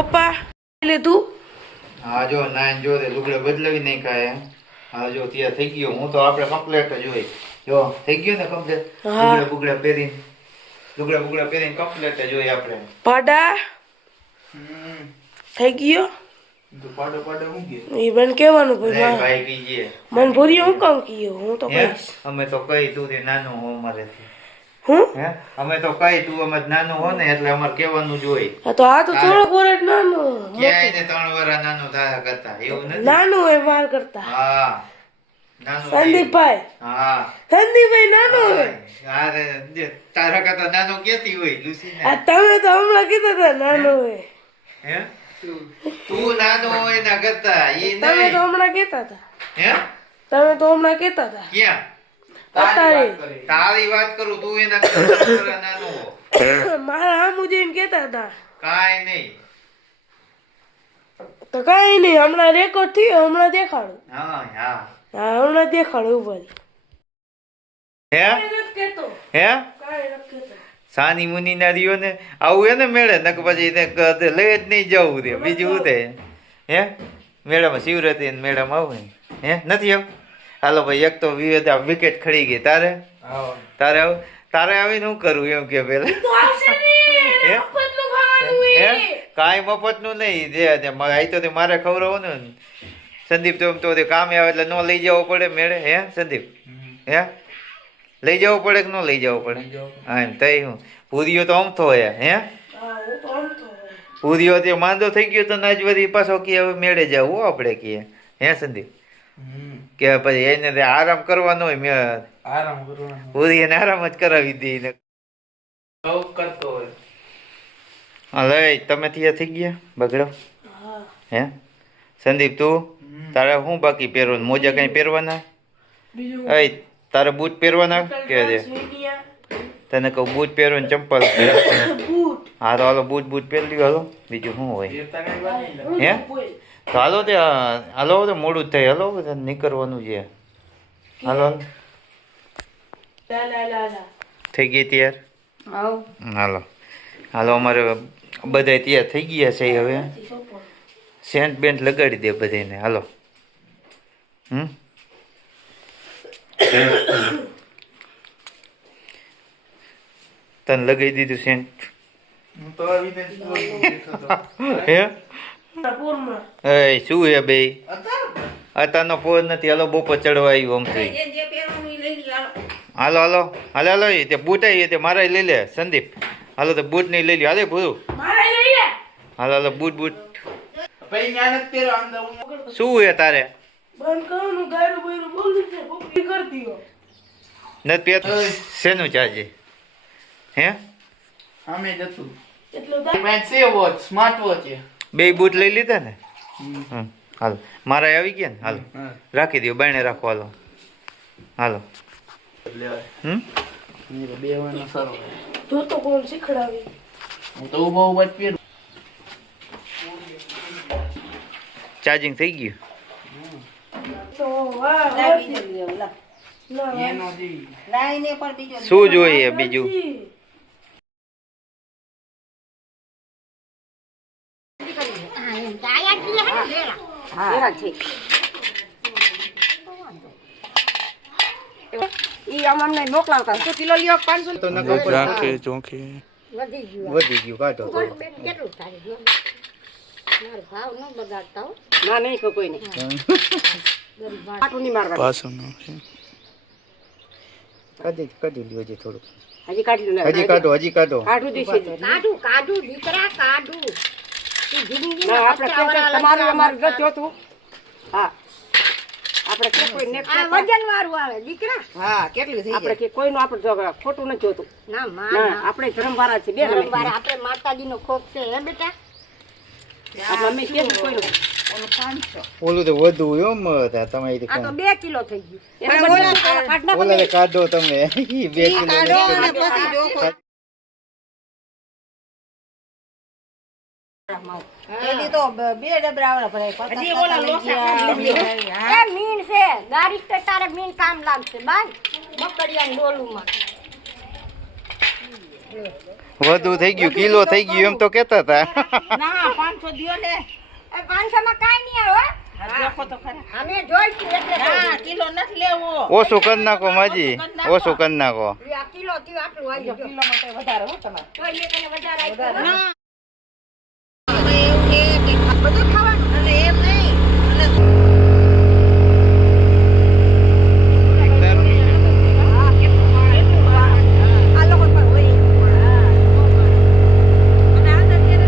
પપ્પા લીધું? હા જો નાઈન જો લુગડે બદલાવી નહીં કાંઈ. હા જો ત્યાં થઈ ગયો. હું તો આપણે કમ્પ્લેટ જ હોય. જો થઈ ગયું ને કમ્પ્લેટ. લુગડા બુગડા પહેરીને કમ્પ્લેટ જ હોય આપણે. પાડા થઈ ગયો. તું પાડો હું ગયો એ બન કેવાનું ભાઈ ભાઈ કીજે મન ભૂરી હું કામ કીયો? હું તો કહીશ. અમે તો કઈ તું તે નાનો હો મારેથી. હું અમે તો કઈ તું અમે નાનો હો ને એટલે અમારે કહેવાનું જ હોય. આ તો થોડોક વર્ષ નાનો. ક્યાંય ને 3 વર્ષ નાનો થયા કરતા એવું નથી. નાનો હોય માર કરતા. હા નાનો સંદીપભાઈ. હા સંદીપભાઈ નાનો હોય. અરે તારા કરતા નાનો કેતી હોય લુસી. આ તમે તો હમણાં કીધા હતા નાનો હોય. હે તું નાનો હોય ના કરતા ઈ નહીં. તમે તો હમણાં કહેતા હતા. હે તમે તો હમણાં કહેતા હતા. ક્યાં અત્યારે તારી વાત કરું તું એના કરતા નાનો હો. મારા આમુ જઈને કહેતા હતા. કાઈ નહીં. તો કાઈ નહીં, હમણાં રેકોર્ડ થયો, હમણાં દેખાડું. હા હમણાં દેખાડું ઉપર. હે સાની મુની ના રહ્યો ને આવું એને મેળે નક પછી લઈ જ નહીં જવું રે બીજું શું થાય. હે મેળામાં શિવરાત્રી મેળામાં આવું હે નથી આવું. હાલો ભાઈ એક તો વિકેટ ખડી ગઈ. તારે આવીને શું કરવું એમ કે પેલા કાંઈ મફત નું નહીં. તો મારે ખવડાવો ને સંદીપ તો કામે આવે એટલે ન લઈ જવો પડે મેળે. હે સંદીપ હે લઈ જવું પડે કે ન લઈ જવું પડે? હા એમ તઈ હું પૂરીઓ તો આમ તો હે પૂરીઓ તે માંદો થઈ ગયો તો નાજ વળી પાછો કે હવે મેળે જવું આપણે કે. હે સંદીપ કે પછી એને આરામ કરવાનો હોય. પૂરી એને આરામ જ કરાવી દે કરતો હોય. હા લઈ તમે ત્યાં થઈ ગયા બગડો. હે સંદીપ તું તારે શું બાકી પહેરવાનું? મોજા કઈ પહેરવાના? તારે બૂટ પહેરવાના કે તને કહું બૂટ પહેરો ને ચંપલ. હા તો હાલો બૂટ પહેરી લ્યો. હાલો બીજું શું હોય? હે તો હાલો તો મોડું જ થાય. હાલો નીકળવાનું છે. હાલો થઈ ગઈ તૈયાર? હાલો અમારે બધા તૈયાર થઈ ગયા છે. હવે સેન્ટ બેન્ટ લગાડી દે બધાને. હાલો તને લગાવી દીધું સેન્ટ? હે શું હે બે અત્યારનો પોર નથી. હાલો બપોર ચડવા આવ્યું આમ થઈ. હાલો તે બૂટ આવી તે મારા લઈ લે સંદીપ. હાલો તો બૂટ નહીં લઈ લ્યો. હાલે ભૂરું હાલો બૂટ શું હે તારે? નથી શેનું ચાર્જ? હે બે બૂટ લઈ લીધા ને? હાલો મારા આવી ગયા ને? હાલો રાખી દો બાયણે રાખો. હાલો ચાર્જિંગ થઈ ગયું? શું જોઈએ બીજું? મોકલાવતા 100 કિલો લ્યો 500 વધી ગયું કાઢો. કેટલું થાય ભાવ ન બગાડતા હો. ના નહીં કોઈ નહીં. પાટું નહીં મારવા. પાછું કાઢી લ્યો જે થોડું. હજી કાઢી લો. હજી કાઢો. કાઢું દીશે. કાઢું દીકરા કાઢું. ના આપણે તમારું અમારું જ જોતું. હા આપણે કે કોઈ ને વજન વાળું આવે દીકરા. હા કેટલું થઈ આપણે કે કોઈનું આપણે ખોટું ન જોતું. ના આપણે ધર્મવાળા છે. બે ધર્મવાળા આપણે માતાજીનો ખોખ છે હે બેટા. અમે કે કોઈનું ઓલું તો વધુ એમ તમારી આ તો 2 કિલો થઈ ગયું. ઓલા કાઢો તમે 2 કિલો કાઢો અને પછી જો એની તો 2 ડબરાવાળા ભરાય. પછી ઓલા લોસા એ મીન છે ગાડી તો તારે મીન કામ લાગશે બાય બકડિયાની ડોલુમાં. વધુ થઈ ગયું કિલો થઈ ગયું એમ તો કહેતા હતા. ના 500 500 માં કાંઈ નહીં આવે અમે જોઈશું એટલે કિલો નથી લેવો ઓછું કરી નાખો માજી, ઓછું કરી નાખો. આ કિલો થી આટલું આવી ગયો કિલો માટે વધારે હો તમારે કોઈ મેં તને વધારે આપ્યું. એવું છે કે બધું ખાવાનું એટલે એમ નહીં આ લોકો પર હોય અને આ તો અત્યારે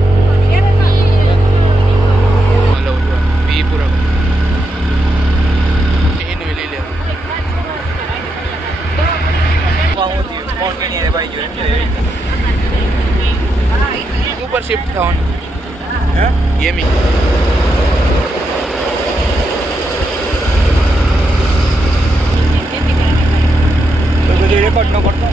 ઉપર શિફ્ટ થવાનું ગેમિંગ તો બધું રેકોર્ડ ન કરતો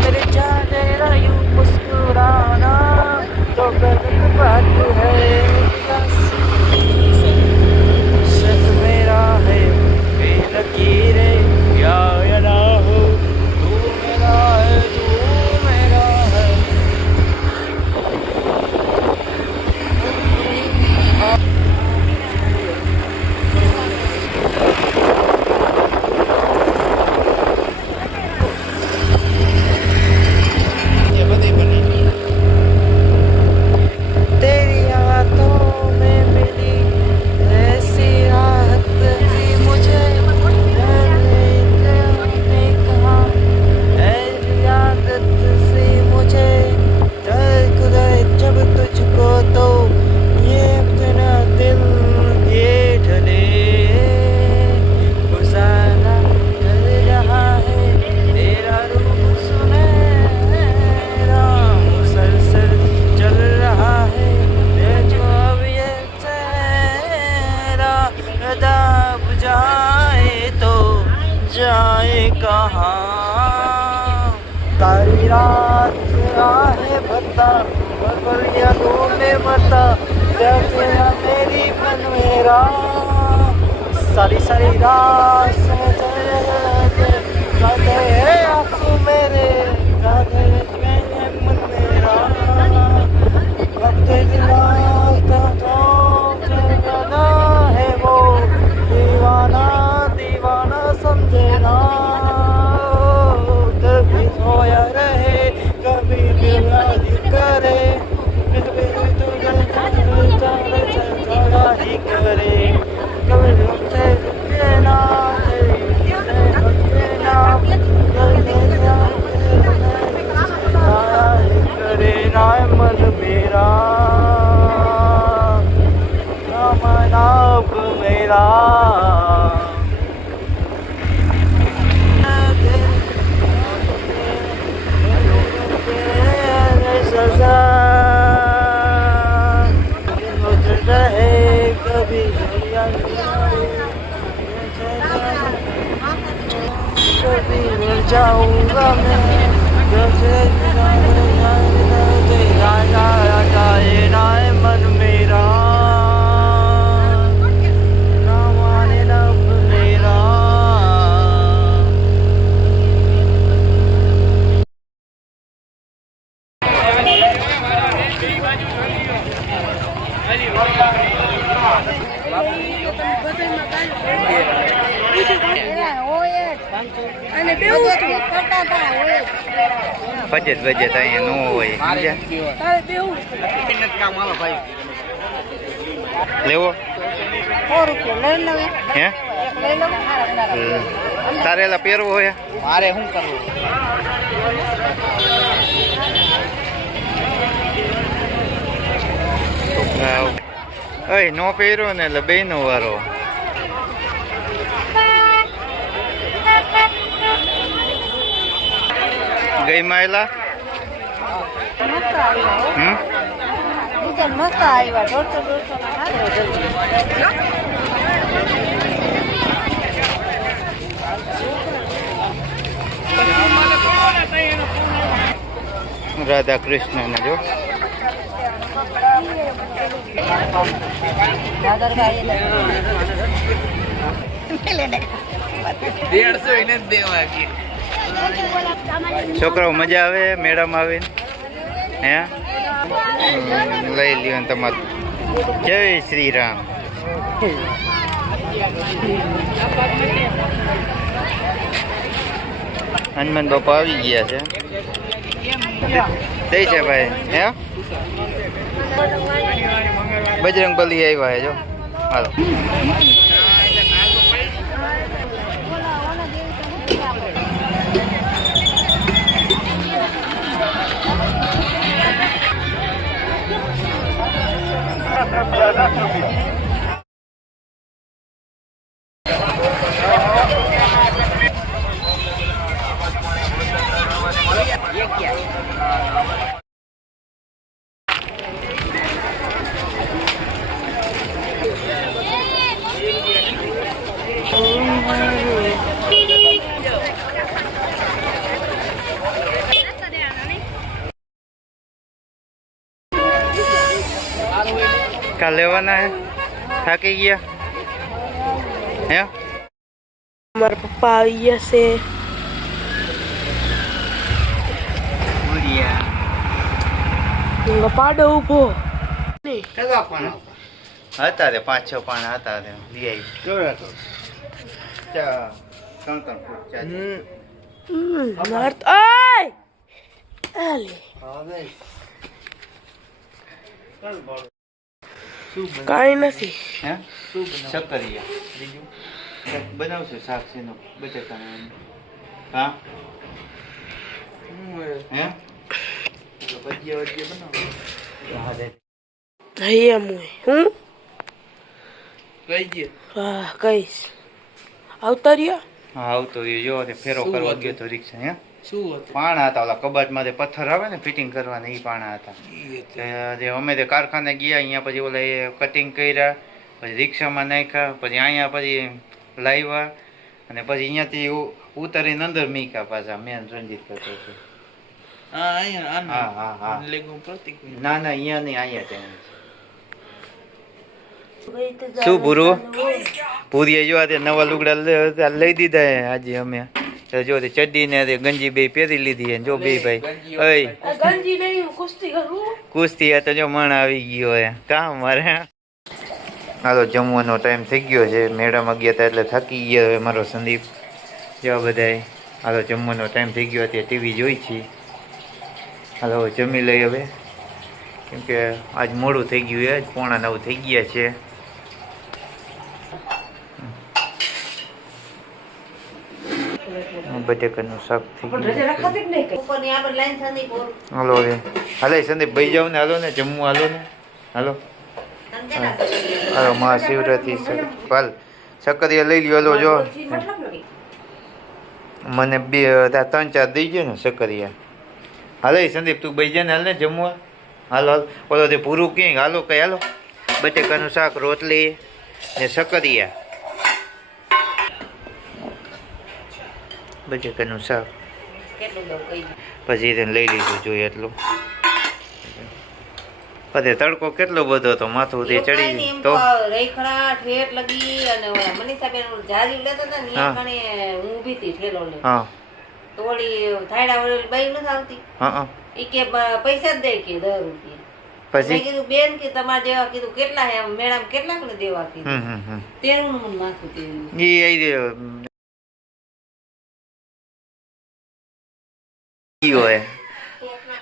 मेरे जाने ना यूं मुस्कुराना तो गलत बात है शक मेरा है बेलकीरें या ना हो तू मेरा है तू मेरा है तेरी यादों में मिली ऐसी राहत थी मुझे ने कहा ऐसी आदत से मुझे दर्द गए जब तुझको तो ये अपना दिल ये ढले गुजारा कर रहा है तेरा रूप सुनहरा मुसलसल चल रहा है ये जो अब ये चेहरा रदाब जाए तो जाए कहाँ तारी रात आहे भत्ता बबलिया में मता तेरा मेरी मन मेरा सारी सारी रात साथे आंसू मेरे साथे मेरे मन मेरा अब तेरी रात दीवाना है वो दीवाना दीवाना समझे ना कभी सोया रहे कभी बिरादी करे कभी तो चला ही करे कभी रुके रुके ना करे ना मन मेरा ना मनाब मेरा सजा रहे कभी कभी मर जाऊंगा मैं जाए ना मन मेरा ना माने लब मेरा અને બેવું કરતા હતા હોય બજેટ બજેટ અહીંયા ન હોય સમજ્યા? તારે બેવું લેવો 100 રૂપિયા લઈ લવે હે લઈ લવ તારે એલા પહેરવો હોય મારે શું કરવું અય નો પહેર્યો ને એટલે બેનો વારો ગઈ માયલા મસ્ત આવ્યા હમ ડિઝાઇન મસ્ત આવ્યા 150 રાધા કૃષ્ણ ને જો 150 એને જ દેવા કે છોકરાઓ મજા આવે મેળામાં આવીને હે લઈ લ્યો ને તમારું જય શ્રી રામ હનુમાન બાપા આવી ગયા છે થઈ છે ભાઈ હે બજરંગ બલી આવ્યા છે જો હાલો કા લેવાના હે થાકી ગયા હે મારા પપ્પા આવી ગયા છે પાડો ઉભો હતા રે 5-6 પાણા હતા રે લઈ આવી ત્રણ ફૂટ કઈ નથી હે શક્કરિયા બીજું બનાવશું શાક શેનું બટેકાનું હા હે ભજીયા બનાવો અહીંયા હું કઈ ગયો હા કઈશ આવતા રહ્યા હા આવતો એ જો ફેરો કરવા ગયો તો રિક્ષા હે શું હતું પાણા હતા ઓલા કબાટમાં પથ્થર આવે ને ફિટિંગ કરવાના એ પાણા હતા અમે તે કારખાને ગયા અહીંયા પછી ઓલા એ કટિંગ કર્યા પછી રિક્ષામાં નાખ્યા પછી અહીંયા પછી લાવ્યા અને પછી અહીંયાથી ઉતારીને અંદર મીકા પાછા મેન રંજીત કરતો હતો હા અહીંયા હા હા હા લેગું પ્રતિક ના ના અહીંયા નહીં અહીંયા ત્યાં શું પૂરું પૂરી જો આ નવા લુગડા લઈ દીધા આજે અમે જો ચડ્ડી ને ગંજી બે પહેરી લીધી જો બે ભાઈ ગંજી નહીં કુસ્તી કરું કુસ્તી તો જો મણ આવી ગયો હે કામ મારે હાલો જમવાનો ટાઈમ થઈ ગયો છે મેળામાં ગયા હતા એટલે થાકી ગયો હવે મારો સંદીપ જો બધાય હાલો જમવાનો ટાઈમ થઈ ગયો અત્યારે ટીવી જોઈ છીએ હાલો જમી લઈ હવે કેમ કે આજ મોડું થઈ ગયું છે 8:45 થઈ ગયા છે બટેકાનું શાક થઈ ગયું હાલો રે હાલે સંદીપ ભાઈ જાવ ને હાલો ને જમવું હાલો ને હાલો હાલો મહાશિવરાત્રી હાલ સક્કરિયા લઈ લ્યો હાલો જો મને 2-3-4 દઈ ગયો ને સક્કરિયા હાલે સંદીપ તું ભાઈ જા ને હાલ ને જમવા હાલો હાલ ઓલો તે પૂરું ક્યાંય હાલો કઈ હાલો બટેકાનું શાક રોટલી ને સક્કરિયા બટેકાનું શાક પછી તેને લઈ લીધું જોઈએ એટલું પછી તડકો કેટલો બધો હતો માથું તે ચડી તો રેખડા ઠેઠ લગી અને ઓલા મનીષાબેન જારી લેતો ને ત્યાં કણે હું ઊભી હતી ઠેલો લે હા તો ઓલી થાયડા વાળી બાઈ નથી આવતી હા ઈ કે પૈસા જ દે કે 10 રૂપિયા પછી મેં કીધું બેન કે તમારે જેવા કીધું કેટલા હે મેડમ કેટલાક ને દેવા કીધું તેનું મને માથું તેવું ઈ આવી હોય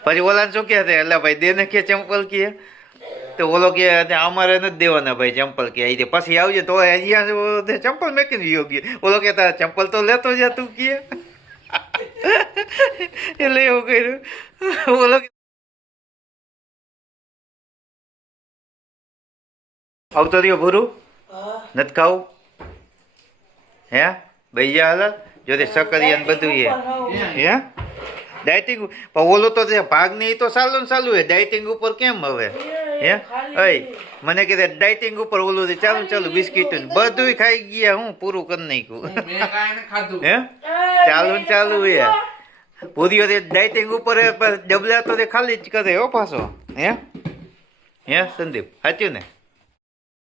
પછી ઓલા શું કે એટલે ભાઈ દે ને કે ચંપલ કે તો ઓલો કે અમારે નથી દેવાના ભાઈ ચંપલ કે આવી પછી આવજે તો અહીંયા ચંપલ મેકીને યોગ્ય ઓલો કે તારા ચંપલ તો લેતો જા તું કે એટલે એવું કર્યું ઓલો આવતો રહ્યો ભૂરું નથી ખાવું હે ભાઈ જા હાલ જો તે સક્કરિયા ને બધું હે ડાયટિંગ ઓલો તો ભાગ ને તો ચાલુ ને ચાલુ હે ડાયટિંગ ઉપર કેમ હવે હે અય મને કીધે ડાયટિંગ ઉપર ઓલું ચાલુ બિસ્કીટ બધું ખાઈ ગયા હું પૂરું કરી નાખ્યું હે ચાલુ હે પૂરીઓ ડાયટિંગ ઉપર ડબલા તો ખાલી જ કરે હો પાછો હે સંદીપ સાચું ને